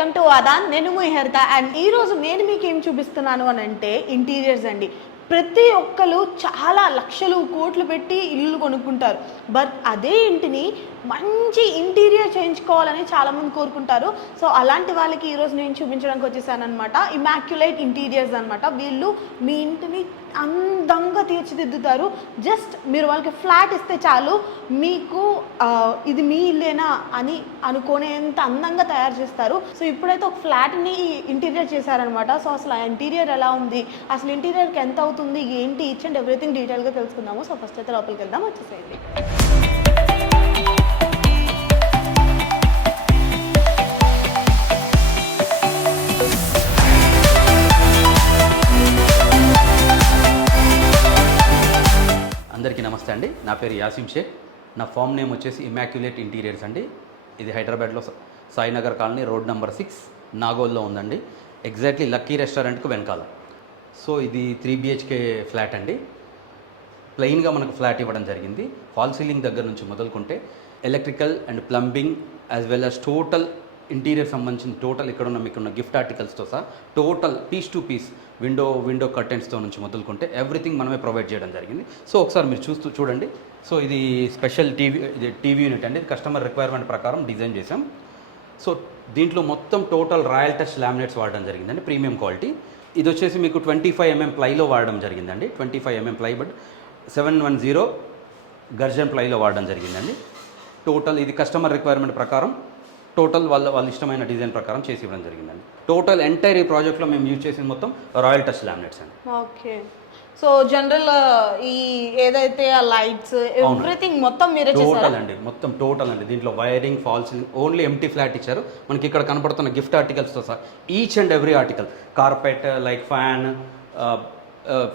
Welcome to Aadan. నేను మీ హరిత and ఈరోజు నేను మీకు ఏం చూపిస్తున్నాను అని అంటే ఇంటీరియర్స్ అండి. ప్రతి ఒక్కరు చాలా లక్షలు కోట్లు పెట్టి ఇల్లు కొనుక్కుంటారు. బట్ అదే ఇంటిని మంచి ఇంటీరియర్ చేయించుకోవాలని చాలామంది కోరుకుంటారు. సో అలాంటి వాళ్ళకి ఈరోజు నేను చూపించడానికి వచ్చేసాను అనమాట. ఇమాక్యులేట్ ఇంటీరియర్స్ అనమాట. వీళ్ళు మీ ఇంటిని అందంగా తీర్చిదిద్దుతారు. జస్ట్ మీరు వాళ్ళకి ఫ్లాట్ ఇస్తే చాలు, మీకు ఇది మీ ఇల్లేనా అని అనుకునేంత అందంగా తయారు చేస్తారు. సో ఇప్పుడైతే ఒక ఫ్లాట్ని ఇంటీరియర్ చేశారనమాట. సో అసలు ఆ ఇంటీరియర్ ఎలా ఉంది, అసలు ఇంటీరియర్కి ఎంత అవుతుంది, ఏంటి, ఈచ్ అండ్ ఎవ్రీథింగ్ డీటెయిల్గా తెలుసుకుందాము. సో ఫస్ట్ అయితే లోపలికి వెళ్దాం, వచ్చేసేయండి. అందరికీ నమస్తే అండి. నా పేరు యాసిం షేక్. నా ఫామ్ నేమ్ వచ్చేసి ఇమాక్యులేట్ ఇంటీరియర్స్ అండి. ఇది హైదరాబాద్లో సాయినగర్ కాలనీ రోడ్ నెంబర్ 6 నాగోల్లో ఉందండి. ఎగ్జాక్ట్లీ లక్కీ రెస్టారెంట్కు వెనకాల. సో ఇది 3 BHK ఫ్లాట్ అండి. ప్లెయిన్గా మనకు ఫ్లాట్ ఇవ్వడం జరిగింది. ఫాల్ సీలింగ్ దగ్గర నుంచి మొదలుకుంటే electrical and plumbing as well as total interior సంబంధించిన టోటల్ ఇక్కడ ఉన్న మీకున్న గిఫ్ట్ ఆర్టికల్స్తో సహా total piece to piece window కర్టెన్స్తో నుంచి మొదలుకుంటే ఎవ్రీథింగ్ మనమే ప్రొవైడ్ చేయడం జరిగింది. సో ఒకసారి మీరు చూడండి. సో ఇది స్పెషల్ టీవీ యూనిట్ అండి. కస్టమర్ రిక్వైర్మెంట్ ప్రకారం డిజైన్ చేసాం. సో దీంట్లో మొత్తం టోటల్ రాయల్ టచ్ లామినేట్స్ వాడడం జరిగిందండి, ప్రీమియం క్వాలిటీ. ఇది వచ్చేసి మీకు 25 mm ప్లైలో వాడడం జరిగిందండి. 25 mm ప్లై బట్ 710 గర్జన్ ప్లైలో వాడడం జరిగిందండి. టోటల్ ఇది కస్టమర్ రిక్వైర్మెంట్ ప్రకారం టోటల్ వాళ్ళ ఇష్టమైన డిజైన్ ప్రకారం చేసి ఇవ్వడం జరిగిందండి. టోటల్ ఎంటైర్ ఈ ప్రాజెక్ట్లో మేము యూజ్ చేసిన మొత్తం రాయల్ టచ్ లామినేట్స్ అండి. ఓకే. సో జనరల్ ఈ ఏదైతే ఆ లైట్స్ ఎవ్రీథింగ్ మొత్తం మీరే చేశారా? టోటల్ అండి, మొత్తం టోటల్ అండి. దీంట్లో wiring, falls, only empty flat ఇచ్చారు. మనకి ఇక్కడ కనపడుతున్న గిఫ్ట్ ఆర్టికల్స్తో సహా each and every article, carpet, like fan,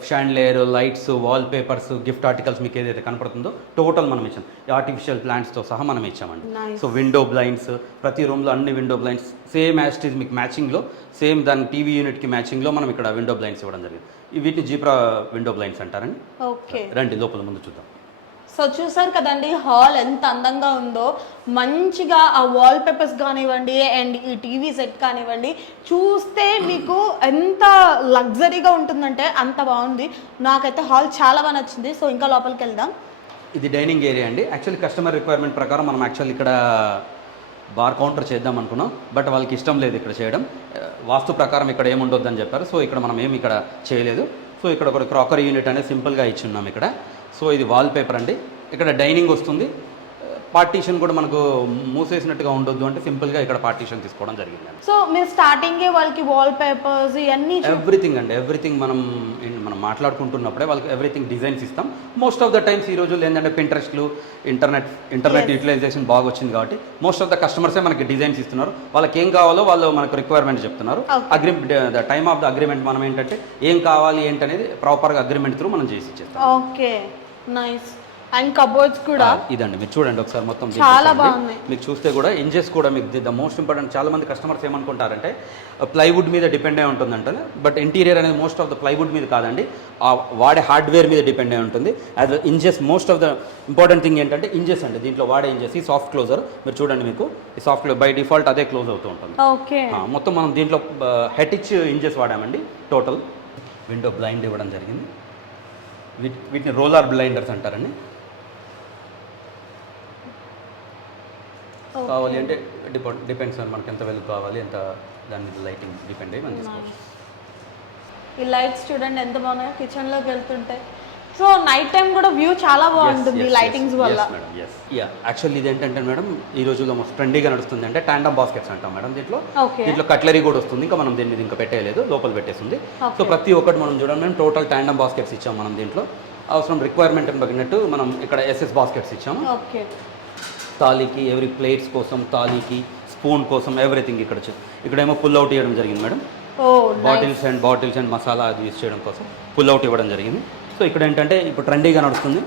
chandelier, lights, wall papers, gift articles మీకు ఏదైతే కనపడుతుందో టోటల్ మనం ఇచ్చాం. ఆర్టిఫిషియల్ ప్లాంట్స్తో సహా మనం ఇచ్చామండి. సో విండో బ్లైండ్స్, ప్రతి రూమ్లో అన్ని విండో బ్లైండ్స్ సేమ్ యాస్టీజ్ మీకు మ్యాచింగ్లో, సేమ్ దాని టీవీ యూనిట్కి మ్యాచింగ్లో మనం ఇక్కడ విండో బ్లైండ్స్ ఇవ్వడం జరిగింది. వీటిని జీబ్రా విండో బ్లైండ్స్ అంటారండి. ఓకే, రండి లోపల ముందు చూద్దాం. సో చూసారు కదండి హాల్ ఎంత అందంగా ఉందో. మంచిగా ఆ వాల్ పేపర్స్ కానివ్వండి అండ్ ఈ టీవీ సెట్ కానివ్వండి, చూస్తే మీకు ఎంత లగ్జరీగా ఉంటుందంటే అంత బాగుంది. నాకైతే హాల్ చాలా బాగా నచ్చింది. సో ఇంకా లోపలికి వెళ్దాం. ఇది డైనింగ్ ఏరియా అండి. యాక్చువల్లీ కస్టమర్ రిక్వైర్మెంట్ ప్రకారం మనం యాక్చువల్లీ ఇక్కడ బార్ కౌంటర్ చేద్దాం అనుకున్నాం, బట్ వాళ్ళకి ఇష్టం లేదు ఇక్కడ చేయడం. వాస్తు ప్రకారం ఇక్కడ ఏముండొద్దని చెప్పారు. సో ఇక్కడ మనం ఏమి ఇక్కడ చేయలేదు. సో ఇక్కడ ఒక క్రాకరీ యూనిట్ అనేది సింపుల్గా ఇచ్చి ఉన్నాం ఇక్కడ. సో ఇది వాల్ పేపర్ అండి. ఇక్కడ డైనింగ్ వస్తుంది. పార్టీషన్ కూడా మనకు మూసేసినట్టుగా ఉండొద్దు అంటే సింపుల్గా ఇక్కడ పార్టీషన్ తీసుకోవడం జరిగింది. సో మీరు స్టార్టింగే వాళ్ళకి వాల్ పేపర్స్ ఇవన్నీ ఎవ్రీథింగ్ అండి, ఎవ్రీథింగ్ మనం మాట్లాడుకుంటున్నప్పుడే వాళ్ళకి ఎవ్రీథింగ్ డిజైన్స్ ఇస్తాం. మోస్ట్ ఆఫ్ ద టైమ్స్ ఈ రోజుల్లో ఏంటంటే పింట్రెస్ట్లు, ఇంటర్నెట్ యూటిలైజేషన్ బాగా వచ్చింది కాబట్టి మోస్ట్ ఆఫ్ ద కస్టమర్సే మనకి డిజైన్స్ ఇస్తున్నారు. వాళ్ళకి ఏం కావాలో వాళ్ళు మనకు రిక్వైర్మెంట్ చెప్తున్నారు. The time of the agreement మనం ఏంటంటే ఏం కావాలి ఏంటనేది ప్రాపర్గా అగ్రిమెంట్ త్రూ మనం చేసి ఇచ్చేస్తాం. Okay, nice. అండ్ కబోర్డ్స్ కూడా ఇదండి, మీరు చూడండి ఒకసారి మొత్తం చాలా బాగున్నాయి. మీకు చూస్తే కూడా ఇంజెస్ కూడా మీకు ద మోస్ట్ ఇంపార్టెంట్. చాలా మంది కస్టమర్స్ ఏమనుకుంటారంటే ప్లైవుడ్ మీద డిపెండ్ అయి ఉంటుందంటే, బట్ ఇంటీరియర్ అనేది మోస్ట్ ఆఫ్ ద ప్లైవుడ్ మీద కాదండి, వాడే హార్డ్వేర్ మీద డిపెండ్ అయి ఉంటుంది. As ఇంజెస్ most of the important thing ఏంటంటే ఇంజెస్ అండి. దీంట్లో వాడే ఇంజెస్, ఈ సాఫ్ట్ క్లోజర్ మీరు చూడండి, మీకు ఈ సాఫ్ట్ బై డిఫాల్ట్ అదే క్లోజ్ అవుతూ ఉంటుంది. ఓకే, మొత్తం మనం దీంట్లో హెటిచ్ ఇంజెస్ వాడామండి. టోటల్ విండో బ్లైండ్ ఇవ్వడం జరిగింది. వీటిని రోలర్ బ్లైండర్స్ అంటారండి. కావాలి అంటే డిపెండ్స్ ఆన్ మనకి ఎంత వెలుగు కావాలి, ఎంత దాని మీద లైటింగ్ డిపెండ్ అయ్యి మనం తీసుకోవచ్చు. ఈ లైట్స్ చూడండి ఎంత బాగున్నాయో కిచెన్లోకి వెళ్తుంటే. సో నైట్ టైం కూడా వ్యూ చాలా బాగుంటుంది లైటింగ్స్ వల్ల. యాక్చువల్లీ ఇది ఏంటంటే మేడం, ఈ రోజుల్లో మోస్ట్ ట్రెండీగా నడుస్తుంది అంటే టాండమ్ బాస్కెట్స్ అంటాం మేడం. దీంట్లో కట్లరీ కూడా వస్తుంది. ఇంకా మనం దీన్ని ఇంకా పెట్టేయలేదు, లోపల పెట్టేస్తుంది. సో ప్రతి ఒక్కటి మనం చూడండి మేము టోటల్ టాండమ్ బాస్కెట్స్ ఇచ్చాం. మనం దీంట్లో అవసరం రిక్వైర్మెంట్ తగినట్టు మనం ఇక్కడ SS బాస్కెట్స్ ఇచ్చాము. ఓకే, తాళీకి, ఎవరి ప్లేట్స్ కోసం, తాళీకి, స్పూన్ కోసం ఎవ్రీథింగ్ ఇక్కడేమో పుల్ అవుట్ ఇవ్వడం జరిగింది మేడం. బాటిల్స్ అండ్ మసాలా అది యూజ్ చేయడం కోసం పుల్ అవుట్ ఇవ్వడం జరిగింది. సో ఇక్కడ ఏంటంటే ఇప్పుడు ట్రెండీగా నడుస్తుంది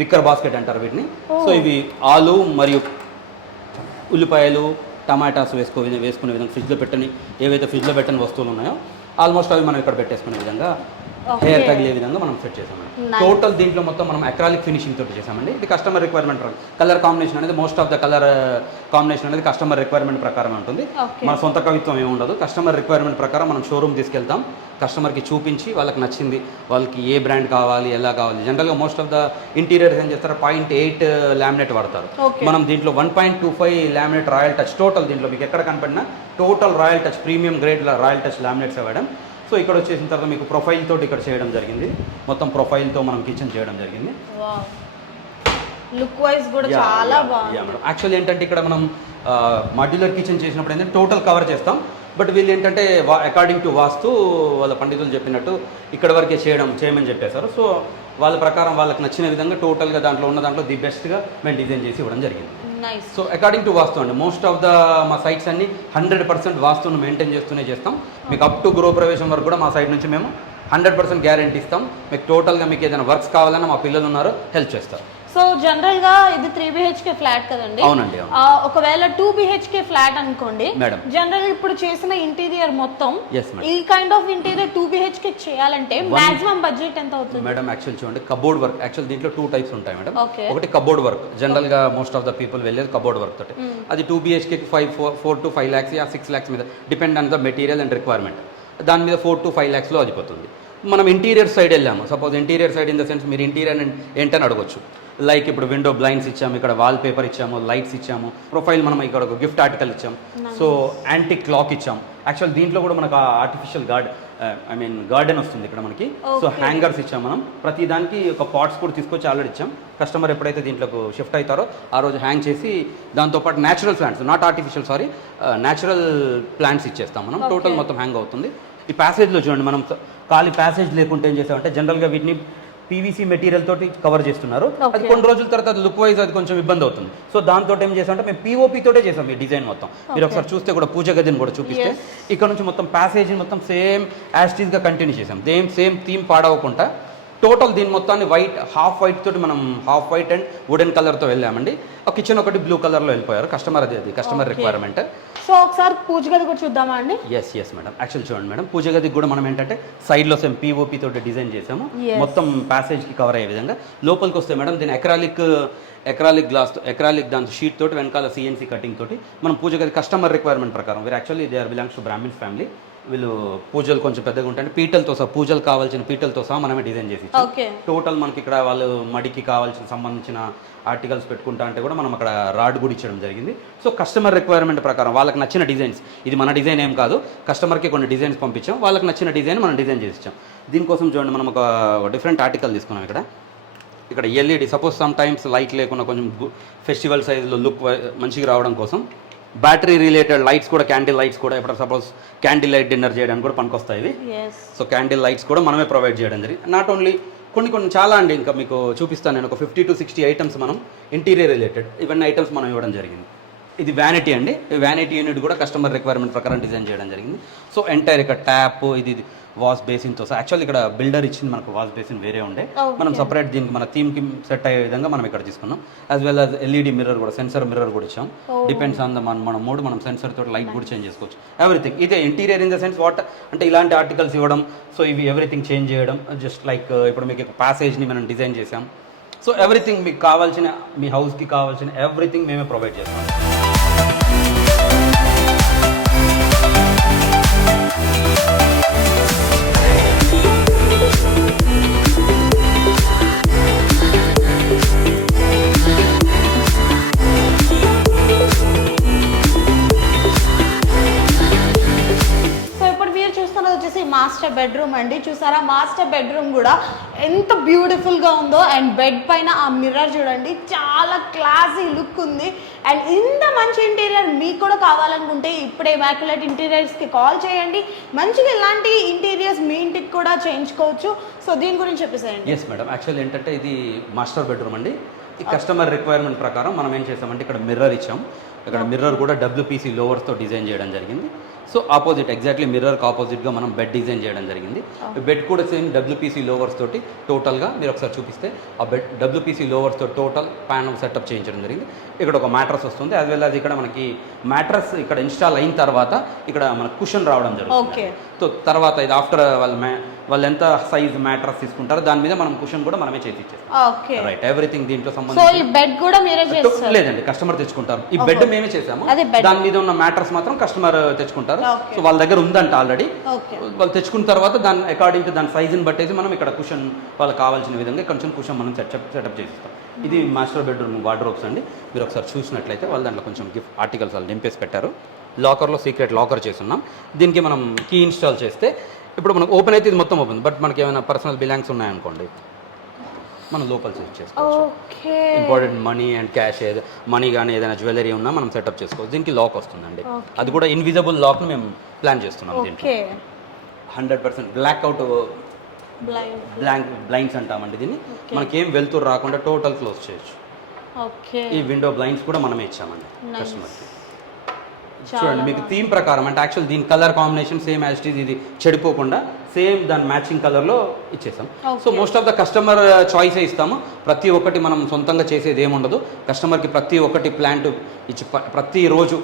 విక్కర్ బాస్కెట్ అంటారు వీటిని. సో ఇవి ఆలు మరియు ఉల్లిపాయలు, టమాటాస్ వేసుకునే విధంగా ఏవైతే ఫ్రిడ్జ్లో పెట్టని వస్తువులు ఉన్నాయో ఆల్మోస్ట్ అవి మనం ఇక్కడ పెట్టేసుకునే విధంగా హెయిర్ తగిలే విధంగా మనం సెట్ చేసామండి. Nice. టోటల్ దీంట్లో మొత్తం మనం అక్రాలిక్ ఫినిషింగ్ తోటి చేసామండి. ఇది కస్టమర్ రిక్వైర్మెంట్ కలర్ కాంబినేషన్ అనేది most of the colour combination అనేది కస్టమర్ రిక్వైర్మెంట్ ప్రకారం ఉంటుంది. Okay. మన సొంత కవిత్వం ఏమి ఉండదు. కస్టమర్ రిక్వైర్మెంట్ ప్రకారం మనం షోరూమ్ తీసుకెళ్తాం, కస్టమర్కి చూపించి వాళ్ళకి నచ్చింది, వాళ్ళకి ఏ బ్రాండ్ కావాలి, ఎలా కావాలి. జనరల్గా మోస్ట్ ఆఫ్ ద ఇంటీరియర్స్ ఏం చేస్తారు 0.8 లామినేట్ వాడతారు. Okay. మనం దీంట్లో 1.25 లామినేట్ రాయల్ టచ్ టోటల్ దీంట్లో మీకు ఎక్కడ కనపడినా total royal touch premium grade royal touch laminates ఇవ్వడం. సో ఇక్కడ వచ్చేసిన తర్వాత మీకు ప్రొఫైల్ తోటి ఇక్కడ చేయడం జరిగింది. మొత్తం ప్రొఫైల్తో మనం కిచెన్ చేయడం జరిగింది. లుక్ వైజ్ కూడా చాలా బాగుంది. మేడం యాక్చువల్లీ ఏంటంటే ఇక్కడ మనం మాడ్యులర్ కిచెన్ చేసినప్పుడు ఏంటంటే టోటల్ కవర్ చేస్తాం. బట్ వీళ్ళు ఏంటంటే అకార్డింగ్ టు వాస్తు వాళ్ళ పండితులు చెప్పినట్టు ఇక్కడ వరకే చేయమని చెప్పేశారు. సో వాళ్ళ ప్రకారం వాళ్ళకి నచ్చిన విధంగా టోటల్గా దాంట్లో ఉన్న దాంట్లో ది బెస్ట్గా మేము డిజైన్ చేసి ఇవ్వడం జరిగింది. నైస్. సో అకార్డింగ్ టు వాస్తు అండి. మోస్ట్ ఆఫ్ ద మా సైట్స్ అన్ని 100% వాస్తును మెయింటైన్ చేస్తూనే చేస్తాం. మీకు అప్ టు గృహప్రవేశం వరకు కూడా మా సైడ్ నుంచి మేము 100% గ్యారెంటీ ఇస్తాం. మీకు టోటల్గా మీకు ఏదైనా వర్క్స్ కావాలన్నా మా పిల్లలు ఉన్నారు, హెల్ప్ చేస్తారు. సో జనరల్ గా ఇది 3 BHK ఫ్లాట్ కదండి. అవునండి. ఒకవేళ 2 BHK ఫ్లాట్ అనుకోండి, మేడం జనరల్ ఇప్పుడు చేసిన ఇంటీరియర్ మొత్తం Yes, madam. ఈ కైండ్ ఆఫ్ ఇంటీరియర్ 2 BHK చేయాలంటే మాక్సిమం బడ్జెట్ ఎంత అవుతుంది? మేడం యాక్చువల్ చూడండి, కబోర్డ్ వర్క్ యాక్చువల్ దీంట్లో 2 టైప్స్ ఉంటాయి మేడం. Okay. ఒకటి కబోర్డ్ వర్క్, జనరల్ గా మోస్ట్ ఆఫ్ ద పీపుల్ వెళ్ళేది కబోర్డ్ వర్క్ తోటి. అది 2 BHKకి 4 to 5 lakhs ఆ 6 lakhs మీద depend on the material and requirement. దాని మీద 4 to 5 lakhsలో అయిపోతుంది. మనం ఇంటీరియర్ సైడ్ వెళ్ళాము. Suppose interior side in the sense మీరు ఇంటీరియర్ ఏంటని అడగొచ్చు. లైక్ ఇప్పుడు విండో బ్లైండ్స్ ఇచ్చాము, ఇక్కడ వాల్ పేపర్ ఇచ్చాము, లైట్స్ ఇచ్చాము, ప్రొఫైల్ మనం ఇక్కడ ఒక గిఫ్ట్ ఆర్టికల్ ఇచ్చాము. సో యాంటిక్ క్లాక్ ఇచ్చాము. యాక్చువల్ దీంట్లో కూడా మనకు ఆర్టిఫిషియల్ గార్డెన్ వస్తుంది ఇక్కడ మనకి. సో హ్యాంగర్స్ ఇచ్చాం మనం. ప్రతి దానికి ఒక పాట్స్ కూడా తీసుకొచ్చి ఆల్రెడీ ఇచ్చాం. కస్టమర్ ఎప్పుడైతే దీంట్లోకి షిఫ్ట్ అవుతారో ఆ రోజు హ్యాంగ్ చేసి దాంతోపాటు natural plants, not artificial sorry, natural plants ఇచ్చేస్తాం మనం. టోటల్ మొత్తం హ్యాంగ్ అవుతుంది. ఈ ప్యాసేజ్లో చూడండి, మనం ఖాళీ ప్యాసేజ్ లేకుంటే ఏం చేసామంటే జనరల్గా వీటిని పీవీసీ మెటీరియల్ తోటి కవర్ చేస్తున్నారు. అది కొన్ని రోజుల తర్వాత లుక్ వైజ్ అది కొంచెం ఇబ్బంది అవుతుంది. సో దాంతో ఏం చేసామంటే మేము పీఓపీ తోటే చేసాం ఈ డిజైన్ మొత్తం. మీరు ఒకసారి చూస్తే కూడా పూజ గదిని కూడా చూపిస్తే ఇక్కడ నుంచి మొత్తం ప్యాసేజ్ మొత్తం సేమ్ యాస్టీస్గా కంటిన్యూ చేసాం. సేమ్ థీమ్ పాడవకుండా టోటల్ దీని మొత్తాన్ని హాఫ్ వైట్ తోటి మనం హాఫ్ వైట్ అండ్ వుడెన్ కలర్తో వెళ్ళామండి. ఒక కిచెన్ ఒకటి బ్లూ కలర్లో వెళ్ళిపోయారు. అది కస్టమర్ రిక్వైర్మెంట్. సో ఒకసారి పూజ గది కూడా చూద్దామా అండి? Yes madam. యాక్చువల్ చూడండి మేడం, పూజ గదికి కూడా మనం ఏంటంటే సైడ్లో సేమ్ పీఓపీ తోటి డిజైన్ చేసాము. మొత్తం ప్యాసేజ్కి కవర్ అయ్యే విధంగా. లోపలికి వస్తే మేడం దీని ఎక్రాలిక్ గ్లాస్, ఎక్రాలిక్ దాని షీట్ తోటి వెనకాల CNC కటింగ్ తోటి మనం పూజ గది కస్టమర్ రిక్వైర్మెంట్ ప్రకారం. వీరు actually they are belongs to brahmins family. వీళ్ళు పూజలు కొంచెం పెద్దగా ఉంటాయంటే పీటలతో సహా, పూజలు కావాల్సిన పీటలతో సహా మనమే డిజైన్ చేసి టోటల్ మనకి ఇక్కడ వాళ్ళు మడికి కావాల్సిన సంబంధించిన ఆర్టికల్స్ పెట్టుకుంటా అంటే కూడా మనం అక్కడ రాడ్ కూడా ఇచ్చడం జరిగింది. సో కస్టమర్ రిక్వైర్మెంట్ ప్రకారం వాళ్ళకి నచ్చిన డిజైన్స్, ఇది మన డిజైన్ ఏం కాదు, కస్టమర్కి కొన్ని డిజైన్స్ పంపించాం, వాళ్ళకి నచ్చిన డిజైన్ మనం డిజైన్ చేసి ఇచ్చాం. దీనికోసం చూడండి మనం ఒక డిఫరెంట్ ఆర్టికల్ తీసుకున్నాం. ఇక్కడ LED, suppose some times light లేకుండా కొంచెం ఫెస్టివల్ సైజులో లుక్ మంచిగా రావడం కోసం బ్యాటరీ రిలేటెడ్ లైట్స్ కూడా, క్యాండిల్ లైట్స్ కూడా, ఇప్పుడు సపోజ్ క్యాండిల్ లైట్ డిన్నర్ చేయడానికి కూడా పనికొస్తాయి ఇవి. సో క్యాండిల్ లైట్స్ కూడా మనమే ప్రొవైడ్ చేయడం జరిగింది. నాట్ ఓన్లీ కొన్ని చాలా అండి, ఇంకా మీకు చూపిస్తాను నేను. ఒక 50 to 60 ఐటమ్స్ మనం ఇంటీరియర్ రిలేటెడ్ ఇవన్నీ ఐటమ్స్ మనం ఇవ్వడం జరిగింది. ఇది వ్యానిటీ అండి. వ్యానిటీ యూనిట్ కూడా కస్టమర్ రిక్వైర్మెంట్ ప్రకారం డిజైన్ చేయడం జరిగింది. సో ఎంటైర్ ఇక్కడ ట్యాప్, ఇది వాష్ బేసిన్తో సో యాక్చువల్ ఇక్కడ బిల్డర్ ఇచ్చింది మనకు వాష్ బేసిన్ వేరే ఉండే, మనం సపరేట్ దీనికి మన థీమ్కి సెట్ అయ్యే విధంగా మనం ఇక్కడ తీసుకున్నాం. As well as LED mirror కూడా, సెన్సర్ మిర్రర్ కూడా ఇచ్చాం. డిపెండ్స్ ఆన్ ద మన మూడు, మనం సెన్సర్ తోటి లైట్ కూడా చేంజ్ చేసుకోవచ్చు. ఎవ్రీథింగ్ ఇదే interior in the sense what అంటే ఇలాంటి ఆర్టికల్స్ ఇవ్వడం. సో ఇవి ఎవ్రీథింగ్ చేంజ్ చేయడం. జస్ట్ లైక్ ఇప్పుడు మీకు ప్యాసేజ్ని మనం డిజైన్ చేసాం. సో ఎవ్రీథింగ్ మీకు కావాల్సిన, మీ హౌస్కి కావాల్సిన ఎవ్రీథింగ్ మేమే ప్రొవైడ్ చేస్తాం. మాస్టర్ బెడ్రూమ్ అండి. చూసారా, మాస్టర్ బెడ్రూమ్ కూడా ఎంత బ్యూటిఫుల్గా ఉందో. అండ్ బెడ్ పైన ఆ మిర్రర్ చూడండి, చాలా క్లాసీ లుక్ ఉంది. అండ్ ఇంత మంచి ఇంటీరియర్ మీకు కూడా కావాలనుకుంటే ఇప్పుడే ఇమాక్యులేట్ ఇంటీరియర్స్కి కాల్ చేయండి. మంచిగా ఇలాంటి ఇంటీరియర్స్ మీ ఇంటికి కూడా చేయించుకోవచ్చు. సో దీని గురించి చెప్పేసేయండి. ఎస్ మేడం, యాక్చువల్లీ ఏంటంటే ఇది మాస్టర్ బెడ్రూమ్ అండి. ఈ కస్టమర్ రిక్వైర్మెంట్ ప్రకారం మనం ఏం చేసామంటే ఇక్కడ మిర్రర్ ఇచ్చాం. ఇక్కడ మిర్రర్ కూడా WPC లోవర్స్తో డిజైన్ చేయడం జరిగింది. సో ఆపోజిట్, ఎగ్జాక్ట్లీ మిర్రర్కి ఆపోజిట్గా మనం బెడ్ డిజైన్ చేయడం జరిగింది. బెడ్ కూడా సేమ్ WPC లోవర్స్ తోటి టోటల్గా మీరు ఒకసారి చూపిస్తే ఆ బెడ్ WPC లోవర్స్ తోటి టోటల్ ప్యానల్ సెటప్ చేయించడం జరిగింది. ఇక్కడ ఒక మ్యాట్రస్ వస్తుంది. యాజ్ వెల్ యాజ్ ఇక్కడ మనకి మ్యాట్రస్ ఇక్కడ ఇన్స్టాల్ అయిన తర్వాత ఇక్కడ మనకు కుషన్ రావడం జరుగుతుంది. సో తర్వాత ఇది ఆఫ్టర్ వాళ్ళు వాళ్ళు ఎంత సైజ్ మ్యాట్రస్ తీసుకుంటారో దాని మీద మనం కుషన్ కూడా మనమే చేసి ఇచ్చేస్తాం. ఓకే రైట్, ఎవ్రీథింగ్ దీంట్లో సో సంబంధించి. ఈ బెడ్ కూడా మీరే చేస్తారు? లేదండి, కస్టమర్ తెచ్చుకుంటారు. ఈ బెడ్ మేమే చేసాము, అదే bed. దాని మీద ఉన్న మ్యాట్రస్ మాత్రం కస్టమర్ తెచ్చుకుంటారు. Okay. సో వాళ్ళ దగ్గర ఉందంట ఆల్రెడీ. ఓకే వాళ్ళు తెచ్చుకున్న తర్వాత దాని అకార్డింగ్ టు దాని సైజుని బట్టేసి మనం ఇక్కడ కుషన్ వాళ్ళకి కావాల్సిన విధంగా కొంచెం కుషన్ మనం సెటప్ చేసిస్తాం. ఇది మాస్టర్ బెడ్రూమ్ వార్డ్రోబ్స్ అండి. మీరు ఒకసారి చూసినట్లయితే వాళ్ళు దాంట్లో కొంచెం గిఫ్ట్ ఆర్టికల్స్ వాళ్ళు నింపేసి పెట్టారు. లాకర్లో సీక్రెట్ లాకర్ చేస్తున్నాం. దీనికి మనం కీ ఇన్స్టాల్ చేస్తే ఇప్పుడు మనకు ఓపెన్ అయితే ఇది మొత్తం ఓపెన్, బట్ మనకి ఏమైనా పర్సనల్ బిలాంగ్స్ ఉన్నాయనుకోండి మనం లోపల సెట్ చేసుకోవచ్చు. Okay important money and cash money కానీ ఏదైనా జ్యువెలరీ ఉన్నా మనం సెటప్ చేసుకోవచ్చు. దీనికి లాక్ వస్తుందండి. Okay. అది కూడా ఇన్విజిబుల్ లాక్ను మేము ప్లాన్ చేస్తున్నాం. దీంట్లో okay 100% blackout blind blinds అంటామండి దీన్ని. Okay. మనకేం వెళ్తూ రాకుండా టోటల్ క్లోజ్ చేయొచ్చు. ఓకే ఈ విండో బ్లైండ్స్ కూడా మనమే ఇచ్చామండి Nice. కస్టమర్కి. చూడండి మీకు థీమ్ ప్రకారం అంటే యాక్చువల్ దీని colour combination same as it is, ఇది చెడిపోకుండా సేమ్ దాని మ్యాచింగ్ కలర్లో ఇచ్చేసాం. Okay. So most of the customer చాయిసే ఇస్తాము. ప్రతి ఒక్కటి మనం సొంతంగా చేసేది ఏముండదు. కస్టమర్కి ప్రతి ఒక్కటి ప్లాన్ ఇచ్చి ప్రతిరోజు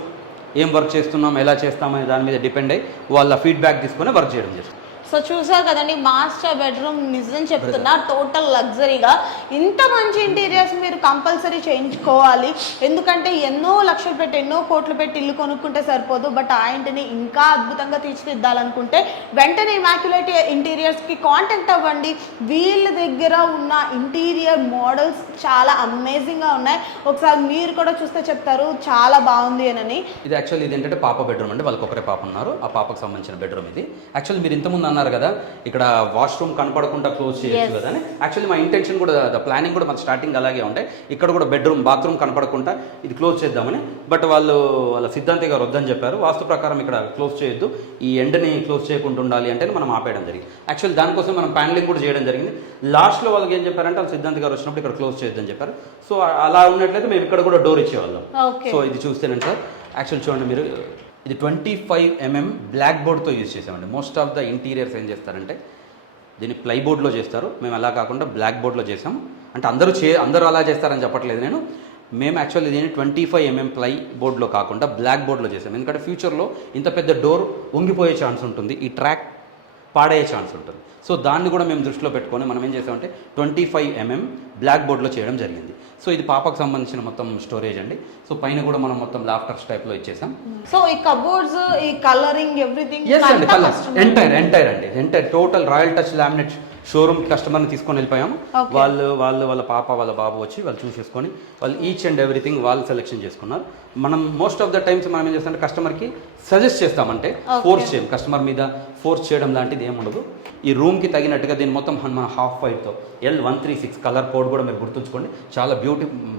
ఏం వర్క్ చేస్తున్నాం ఎలా చేస్తామనే దాని మీద డిపెండ్ అయ్యి వాళ్ళ ఫీడ్బ్యాక్ తీసుకొని వర్క్ చేయడం చేస్తాం. సో చూసారు కదండి, మాస్టర్ బెడ్రూమ్ నిజం చెప్తున్నా టోటల్ లగ్జరీగా. ఇంత మంచి ఇంటీరియర్స్ మీరు కంపల్సరీ చేయించుకోవాలి. ఎందుకంటే ఎన్నో లక్షలు పెట్టి ఎన్నో కోట్లు పెట్టి ఇల్లు కొనుక్కుంటే సరిపోదు, బట్ ఆ ఇంటిని ఇంకా అద్భుతంగా తీర్చిదిద్దాలనుకుంటే వెంటనే ఇమాక్యులేట్ ఇంటీరియర్స్కి కాంటాక్ట్ అవ్వండి. వీళ్ళ దగ్గర ఉన్న ఇంటీరియర్ మోడల్స్ చాలా అమేజింగ్గా ఉన్నాయి. ఒకసారి మీరు కూడా చూస్తే చెప్తారు చాలా బాగుంది అని. ఇది యాక్చువల్లీ ఇది ఏంటంటే పాప బెడ్రూమ్ అండి. వాళ్ళకి ఒకరే పాప ఉన్నారు. ఆ పాపకు సంబంధించిన బెడ్రూమ్ ఇది. యాక్చువల్లీ మీరు ఇంతకుముందు అన్నారు కదా ఇక్కడ వాష్రూమ్ కనపడకుండా క్లోజ్ చేయొచ్చు కదా అని. యాక్చువల్లీ మా ఇంటెన్షన్ కూడా ద ప్లానింగ్ కూడా మన స్టార్టింగ్ అలాగే ఉండే. ఇక్కడ కూడా బెడ్రూమ్ బాత్రూమ్ కనపడకుండా ఇది క్లోజ్ చేద్దామని, బట్ వాళ్ళ సిద్ధాంతి గారు వద్దని చెప్పారు. వాస్తు ప్రకారం ఇక్కడ క్లోజ్ చేయొద్దు, ఈ ఎండ్ని క్లోజ్ చేయకుండా ఉండాలి అంటే మనం ఆపేయడం జరిగింది. యాక్చువల్లీ దానికోసం మనం ప్యానలింగ్ కూడా చేయడం జరిగింది. లాస్ట్లో వాళ్ళకి ఏం చెప్పారంటే వాళ్ళు సిద్ధాంతి గారు వచ్చినప్పుడు ఇక్కడ క్లోజ్ చేయొద్దని చెప్పారు. సో అలా ఉన్నట్లయితే మేము ఇక్కడ కూడా డోర్ ఇచ్చేవాళ్ళం. సో ఇది చూస్తేనండి సార్, యాక్చువల్ చూడండి మీరు, ఇది 25 mm బ్లాక్ బోర్డ్తో యూజ్ చేసామండి. మోస్ట్ ఆఫ్ ద ఇంటీరియర్స్ ఏం చేస్తారంటే దీన్ని ప్లైబోర్డ్లో చేస్తారు. మేము అలా కాకుండా బ్లాక్ బోర్డ్లో చేసాం. అంటే అందరూ అలా చేస్తారని చెప్పట్లేదు నేను. మేము యాక్చువల్లీ దీన్ని 25 mm ప్లై బోర్డ్లో కాకుండా బ్లాక్ బోర్డ్లో చేసాం. ఎందుకంటే ఫ్యూచర్లో ఇంత పెద్ద డోర్ వంగిపోయే ఛాన్స్ ఉంటుంది, ఈ ట్రాక్ పాడయ్యే ఛాన్స్ ఉంటుంది. సో దాన్ని కూడా మేము దృష్టిలో పెట్టుకొని మనం ఏం చేసామంటే 25 mm బ్లాక్ బోర్డ్లో చేయడం జరిగింది. సో ఇది పాపకు సంబంధించిన మొత్తం స్టోరేజ్ అండి. సో పైన కూడా మనం మొత్తం లాఫ్టర్స్ టైప్లో ఇచ్చేసాం. సో ఈ కబోర్డ్స్, ఈ కలరింగ్, ఎవ్రీథింగ్ అండి colour entire total royal touch laminate showroom కస్టమర్ని తీసుకొని వెళ్ళిపోయాము. వాళ్ళ పాప వాళ్ళ బాబు వచ్చి వాళ్ళు చూసేసుకొని వాళ్ళు ఈచ్ అండ్ ఎవ్రీథింగ్ వాళ్ళు సెలెక్షన్ చేసుకున్నారు. మనం మోస్ట్ ఆఫ్ ద టైమ్స్ మనం ఏం చేస్తామంటే కస్టమర్కి సజెస్ట్ చేస్తామంటే ఫోర్స్ చేయం. కస్టమర్ మీద ఫోర్స్ చేయడం లాంటిది ఏముండదు. ఈ రూమ్కి తగినట్టుగా దీన్ని మొత్తం మన హాఫ్ వైట్తో L136 కలర్ కోడ్ కూడా మీరు గుర్తుంచుకోండి. చాలా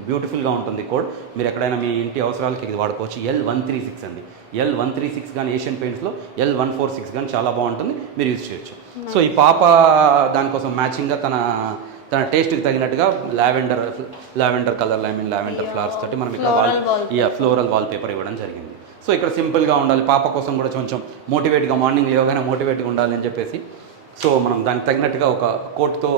బ్యూటిఫుల్గా ఉంటుంది కోడ్. మీరు ఎక్కడైనా మీ ఇంటి అవసరాలకి ఇది వాడుకోవచ్చు. L136 అండి. L136 కానీ ఏషియన్ పెయింట్స్లో L146 కానీ చాలా బాగుంటుంది, మీరు యూజ్ చేయొచ్చు. సో ఈ పాప దానికోసం మ్యాచింగ్గా తన టేస్ట్కి తగినట్టుగా లావెండర్ కలర్ లావెండర్ ఫ్లవర్స్ తోటి మనం ఇక్కడ ఫ్లోరల్ వాల్ పేపర్ ఇవ్వడం జరిగింది. సో ఇక్కడ సింపుల్గా ఉండాలి, పాప కోసం కూడా కొంచెం మోటివేట్గా మార్నింగ్ లేవగానే మోటివేట్గా ఉండాలి అని చెప్పేసి సో మనం దానికి తగినట్టుగా ఒక కోట్తో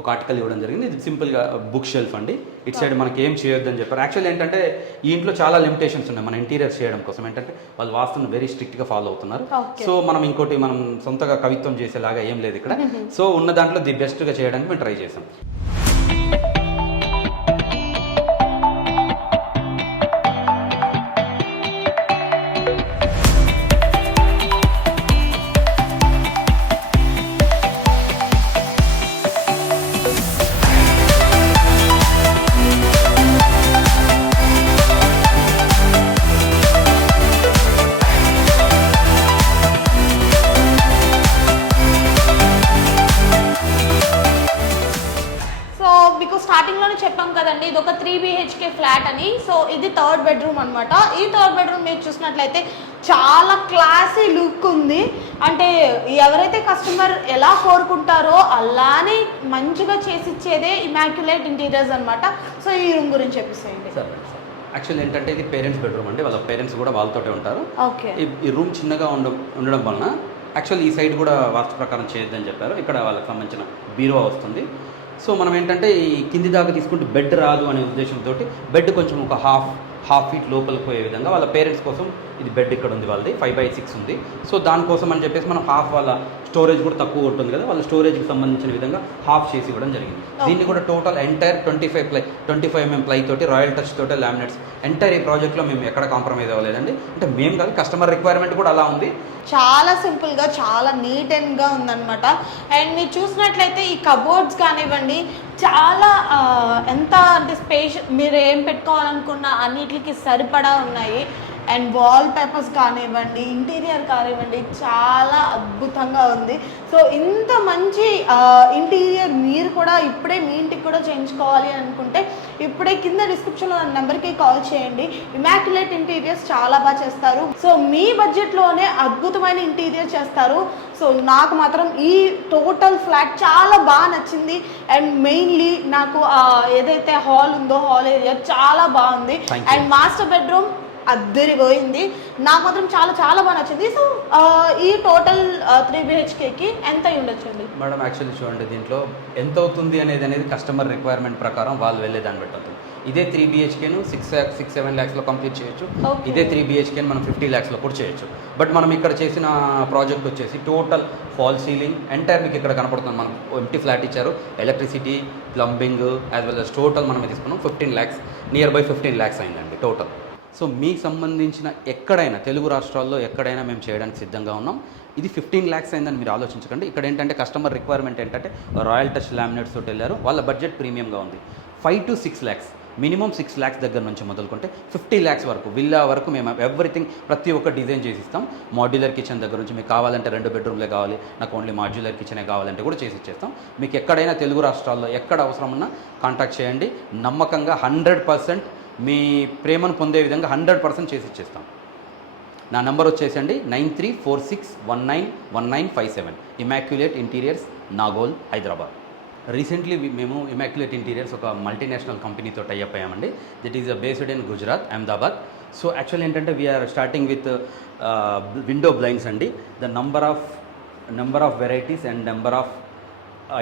ఒక ఆర్టికల్ ఇవ్వడం జరిగింది. ఇది సింపుల్గా బుక్ షెల్ఫ్ అండి. ఇటు సైడ్ మనకి ఏం చేయొద్దని చెప్పారు. యాక్చువల్లీ ఏంటంటే ఈ ఇంట్లో చాలా లిమిటేషన్స్ ఉన్నాయి మన ఇంటీరియర్స్ చేయడం కోసం. ఏంటంటే వాళ్ళు వాస్తుని వెరీ స్ట్రిక్ట్గా ఫాలో అవుతున్నారు. సో మనం సొంతగా కవిత్వం చేసేలాగా ఏం లేదు ఇక్కడ. సో ఉన్న దాంట్లో ది బెస్ట్గా చేయడానికి మేము ట్రై చేసాం. చెప్పాం కదండి, ఇది ఒక 3 BHK ఫ్లాట్ అని. సో ఇది 3rd బెడ్రూమ్ అనమాట. ఈ 3rd బెడ్రూమ్ మీరు చూసినట్లయితే చాలా క్లాసీ లుక్ ఉంది. అంటే ఎవరైతే కస్టమర్ ఎలా కోరుకుంటారో అలానే మంచిగా చేసిచ్చేదే ఇమాక్యులేట్ ఇంటీరియర్స్ అనమాట. సో ఈ రూమ్ గురించి చెప్పేసేయండి. యాక్చువల్లీ ఏంటంటే ఇది పేరెంట్స్ బెడ్రూమ్ అండి. వాళ్ళ పేరెంట్స్ కూడా వాళ్ళతోటే ఉంటారు. ఓకే. ఈ రూమ్ చిన్నగా ఉండడం వలన యాక్చువల్లీ ఈ సైడ్ కూడా వాస్తు ప్రకారం చేయొద్దని చెప్పారు. ఇక్కడ వాళ్ళకి సంబంధించిన బీరువా వస్తుంది. సో మనం ఏంటంటే ఈ కింది దాకా తీసుకుంటే బెడ్ రాదు అనే ఉద్దేశంతో బెడ్ కొంచెం ఒక హాఫ్ ఫీట్ లోపలికి పోయే విధంగా వాళ్ళ పేరెంట్స్ కోసం ఇది బెడ్ ఇక్కడ ఉంది వాళ్ళది 5x6 ఉంది. సో దానికోసం అని చెప్పేసి మనం హాఫ్ వాళ్ళ స్టోరేజ్ కూడా తక్కువ ఉంటుంది కదా, వాళ్ళ స్టోరేజ్కి సంబంధించిన విధంగా హాఫ్ చేసి ఇవ్వడం జరిగింది. దీన్ని కూడా టోటల్ ఎంటైర్ 25 mm ప్లై తోటి రాయల్ టచ్ తోటి లామినేట్స్ ఎంటైర్ ఈ ప్రాజెక్ట్లో మేము ఎక్కడ కాంప్రమైజ్ అవ్వలేదండి. అంటే మేము కాదు, కస్టమర్ రిక్వైర్మెంట్ కూడా అలా ఉంది. చాలా సింపుల్గా చాలా నీట్ అండ్గా ఉందన్నమాట. అండ్ మీరు చూసినట్లయితే ఈ కబోర్డ్స్ కానివ్వండి చాలా ఎంత అంటే స్పేస్ మీరు ఏం పెట్టుకోవాలనుకున్న అన్నిటికి సరిపడా ఉన్నాయి. అండ్ వాల్ పేపర్స్ కానివ్వండి, ఇంటీరియర్ కానివ్వండి చాలా అద్భుతంగా ఉంది. సో ఇంత మంచి ఇంటీరియర్ మీరు కూడా ఇప్పుడే మీ ఇంటికి కూడా చేయించుకోవాలి అనుకుంటే ఇప్పుడే కింద డిస్క్రిప్షన్లో ఉన్న నెంబర్కి కాల్ చేయండి. ఇమాక్యులేట్ ఇంటీరియర్స్ చాలా బాగా చేస్తారు. సో మీ బడ్జెట్లోనే అద్భుతమైన ఇంటీరియర్ చేస్తారు. సో నాకు మాత్రం ఈ టోటల్ ఫ్లాట్ చాలా బాగా నచ్చింది. అండ్ మెయిన్లీ నాకు ఏదైతే హాల్ ఉందో హాల్ ఏరియా చాలా బాగుంది. అండ్ మాస్టర్ బెడ్రూమ్ అద్దరిపోయింది. నాకు మాత్రం చాలా చాలా బాగా నచ్చింది. సో ఈ టోటల్ 3 BHKకి ఎంత ఉండొచ్చండి మేడం? యాక్చువల్లీ చూడండి, దీంట్లో ఎంత అవుతుంది అనేది కస్టమర్ రిక్వైర్మెంట్ ప్రకారం వాళ్ళు వెళ్ళే దాన్ని బట్టి అవుతుంది. ఇదే 3 BHKను 6-7 lakhsలో కంప్లీట్ చేయొచ్చు. ఇదే 3 BHKని మనం 50 lakhsలో కూడా చేయొచ్చు. బట్ మనం ఇక్కడ చేసిన ప్రాజెక్ట్ వచ్చేసి టోటల్ ఫాల్ సీలింగ్ ఎంటైర్ మీకు ఇక్కడ కనపడుతుంది. మనం ఎంటీ ఫ్లాట్ ఇచ్చారు, electricity, plumbing as well as total మనం తీసుకున్నాం 15 lakhs, నియర్ బై 15 lakhs అయిందండి టోటల్. సో మీకు సంబంధించిన ఎక్కడైనా తెలుగు రాష్ట్రాల్లో ఎక్కడైనా మేము చేయడానికి సిద్ధంగా ఉన్నాం. ఇది 15 lakhs అయిందని మీరు ఆలోచించకండి. ఇక్కడ ఏంటంటే కస్టమర్ రిక్వైర్మెంట్ ఏంటంటే రాయల్ టచ్ లామినేట్స్ తోటి వెళ్ళారు, వాళ్ళ బడ్జెట్ ప్రీమియంగా ఉంది. 5 to 6 lakhs, మినిమం 6 lakhs దగ్గర నుంచి మొదలుకుంటే 50 lakhs వరకు విల్లా వరకు మేము ఎవ్రీథింగ్ ప్రతి ఒక్క డిజైన్ చేసి ఇస్తాం. మాడ్యులర్ కిచెన్ దగ్గర నుంచి మీకు కావాలంటే 2 bedroomలే కావాలి, నాకు ఓన్లీ మాడ్యులర్ కిచెనే కావాలంటే కూడా చేసి ఇచ్చేస్తాం. మీకు ఎక్కడైనా తెలుగు రాష్ట్రాల్లో ఎక్కడ అవసరం ఉన్నా కాంటాక్ట్ చేయండి. నమ్మకంగా 100% మీ ప్రేమను పొందే విధంగా 100% చేసి ఇచ్చేస్తాం. నా నెంబర్ వచ్చేసండి 9346191957, immaculate interiors, Nagole, Hyderabad. Recently మేము ఇమాక్యులేట్ ఇంటీరియర్స్ ఒక మల్టీనేషనల్ కంపెనీతో టైఅప్ అయ్యామండి. It is based in Gujarat, Ahmedabad. So actually ఏంటంటే we are starting with window blinds అండి. The number of varieties and number of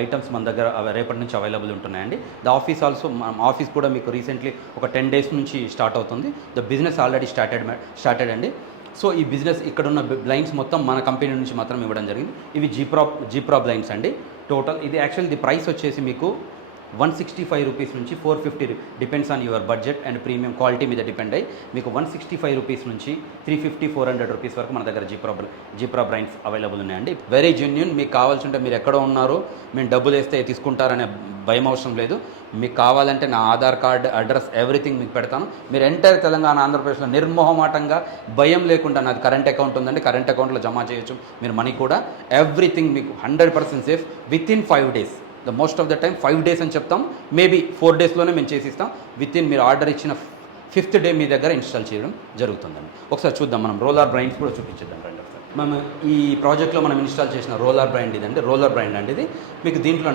items మన దగ్గర రేపటి నుంచి అవైలబుల్ ఉంటున్నాయండి. ద ఆఫీస్ ఆల్సో, ఆఫీస్ కూడా మీకు రీసెంట్లీ ఒక 10 days నుంచి స్టార్ట్ అవుతుంది. ద బిజినెస్ ఆల్రెడీ స్టార్టెడ్ అండి. సో ఈ బిజినెస్ ఇక్కడున్న బ్లైండ్స్ మొత్తం మన కంపెనీ నుంచి మాత్రం ఇవ్వడం జరిగింది. ఇవి జీప్రా బ్లైండ్స్ అండి. టోటల్ ఇది యాక్చువల్లీ ది ప్రైస్ వచ్చేసి మీకు 165 రూపీస్ నుంచి 450, depends on your budget and premium quality మీద డిపెండ్ అయ్యి మీకు 165 రూపీస్ నుంచి 350-400 రూపీస్ వరకు మన దగ్గర జీప్రా బ్లైండ్స్ అవైలబుల్ ఉన్నాయండి. Very genuine. మీకు కావాల్సి ఉంటే మీరు ఎక్కడో ఉన్నారు, మేము డబ్బులు వేస్తే తీసుకుంటారనే భయం అవసరం లేదు. మీకు కావాలంటే నా ఆధార్ కార్డ్, అడ్రస్, ఎవ్రీథింగ్ మీకు పెడతాను. మీరు ఎంటైర్ తెలంగాణ, ఆంధ్రప్రదేశ్లో నిర్మోహమాటంగా భయం లేకుండా, నాది కరెంట్ అకౌంట్ ఉందండి, కరెంట్ అకౌంట్లో జమ చేయొచ్చు మీరు మనీ కూడా. ఎవ్రీథింగ్ మీకు 100% safe with in 5 days. The most of the time 5 days అని చెప్తాం, మేబీ 4 daysలోనే మేము చేసిస్తాం. విత్ ఇన్ మీరు ఆర్డర్ ఇచ్చిన 5th day మీ దగ్గర ఇన్స్టాల్ చేయడం జరుగుతుందండి. ఒకసారి చూద్దాం, మనం రోలర్ బ్రైండ్స్ కూడా చూపించేద్దాం రండి ఒకసారి. మనం ఈ ప్రాజెక్ట్లో మనం ఇన్స్టాల్ చేసిన రోలర్ బ్రైండ్ ఇదండి. రోలర్ బ్రైండ్ అండి ఇది. మీకు దీంట్లో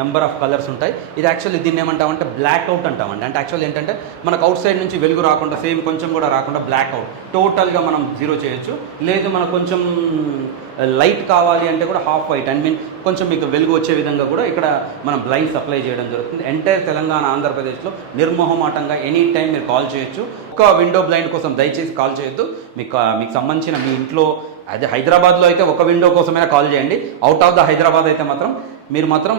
నెంబర్ ఆఫ్ కలర్స్ ఉంటాయి. ఇది యాక్చువల్లీ దీన్ని ఏమంటామంటే బ్లాక్ అవుట్ అంటామండి. అంటే యాక్చువల్ ఏంటంటే మనకు అవుట్ సైడ్ నుంచి వెలుగు రాకుండా, సేమ్ కొంచెం కూడా రాకుండా బ్లాక్ అవుట్ టోటల్గా మనం 0 చేయొచ్చు. లేదు మనకు కొంచెం లైట్ కావాలి అంటే కూడా హాఫ్ వైట్, కొంచెం మీకు వెలుగు వచ్చే విధంగా కూడా ఇక్కడ మనం బ్లైండ్స్ అప్లై చేయడం జరుగుతుంది. ఎంటైర్ తెలంగాణ, ఆంధ్రప్రదేశ్లో నిర్మోహమాటంగా ఎనీ టైం మీరు కాల్ చేయొచ్చు. ఒక్క విండో బ్లైండ్ కోసం దయచేసి కాల్ చేయొద్దు. మీకు సంబంధించిన మీ ఇంట్లో, అదే హైదరాబాద్లో అయితే ఒక విండో కోసమైనా కాల్ చేయండి. అవుట్ ఆఫ్ ద హైదరాబాద్ అయితే మీరు మాత్రం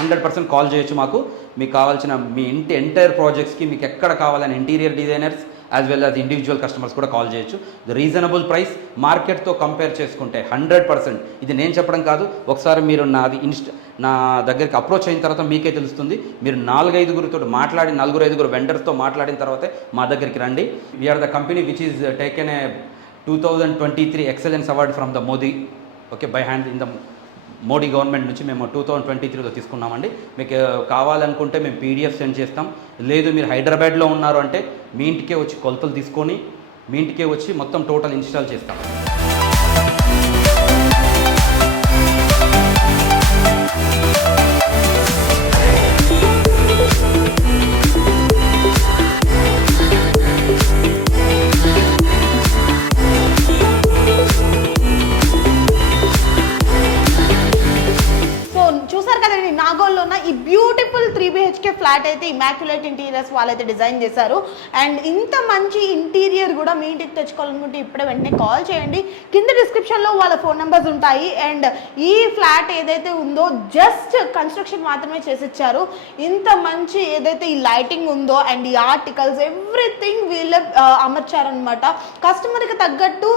100% కాల్ చేయొచ్చు మాకు. మీకు కావాల్సిన మీ ఇంటి ఎంటైర్ ప్రాజెక్ట్స్కి మీకు ఎక్కడ కావాలని interior designers as well as individual customers కూడా కాల్ చేయొచ్చు. ద రీజనబుల్ ప్రైస్, మార్కెట్తో కంపేర్ చేసుకుంటే 100%. ఇది నేను చెప్పడం కాదు, ఒకసారి మీరు నా దగ్గరికి అప్రోచ్ అయిన తర్వాత మీకే తెలుస్తుంది. మీరు 4-5 మాట్లాడి, 4-5 వెండర్స్తో మాట్లాడిన తర్వాతే మా దగ్గరికి రండి. We are the company which is taken a 2023 excellence award from the Modi, okay, by hand in the Modi government నుంచి మేము 2023లో తీసుకున్నామండి. మీకు కావాలనుకుంటే మేము PDF సెండ్ చేస్తాం. లేదు మీరు హైదరాబాద్లో ఉన్నారు అంటే మీ ఇంటికే వచ్చి కొలతలు తీసుకొని మీ ఇంటికే వచ్చి మొత్తం టోటల్ ఇన్స్టాల్ చేస్తాం. ఫ్లాట్ అయితే ఇమాక్యులేట్ ఇంటీరియర్స్ వాళ్ళైతే డిజైన్ చేశారు. అండ్ ఇంత మంచి ఇంటీరియర్ కూడా మీ ఇంటికి తెచ్చుకోవాలనుకుంటే ఇప్పుడే వెంటనే కాల్ చేయండి. కింద డిస్క్రిప్షన్లో వాళ్ళ ఫోన్ నెంబర్స్ ఉంటాయి. అండ్ ఈ ఫ్లాట్ ఏదైతే ఉందో జస్ట్ కన్స్ట్రక్షన్ మాత్రమే చేసిచ్చారు. ఇంత మంచి ఏదైతే ఈ లైటింగ్ ఉందో అండ్ ఈ ఆర్టికల్స్ ఎవ్రీథింగ్ వీళ్ళే అమర్చారనమాట. కస్టమర్కి తగ్గట్టు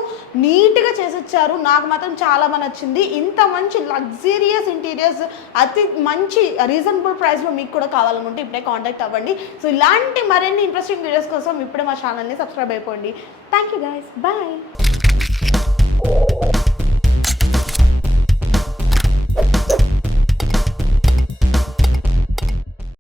నీట్గా చేసిచ్చారు. నాకు మాత్రం చాలా బాగా నచ్చింది. ఇంత మంచి లగ్జరియస్ ఇంటీరియర్స్ అతి మంచి రీజనబుల్ ప్రైస్లో మీకు కూడా కావాలనుకుంటే ఇప్పుడే కాంటాక్ట్ అవ్వండి. సో ఇలాంటి మరిన్ని ఇంట్రెస్టింగ్ వీడియోస్ కోసం ఇప్పుడే మా ఛానల్ని సబ్స్క్రైబ్ అయిపోండి. Thank you guys, bye.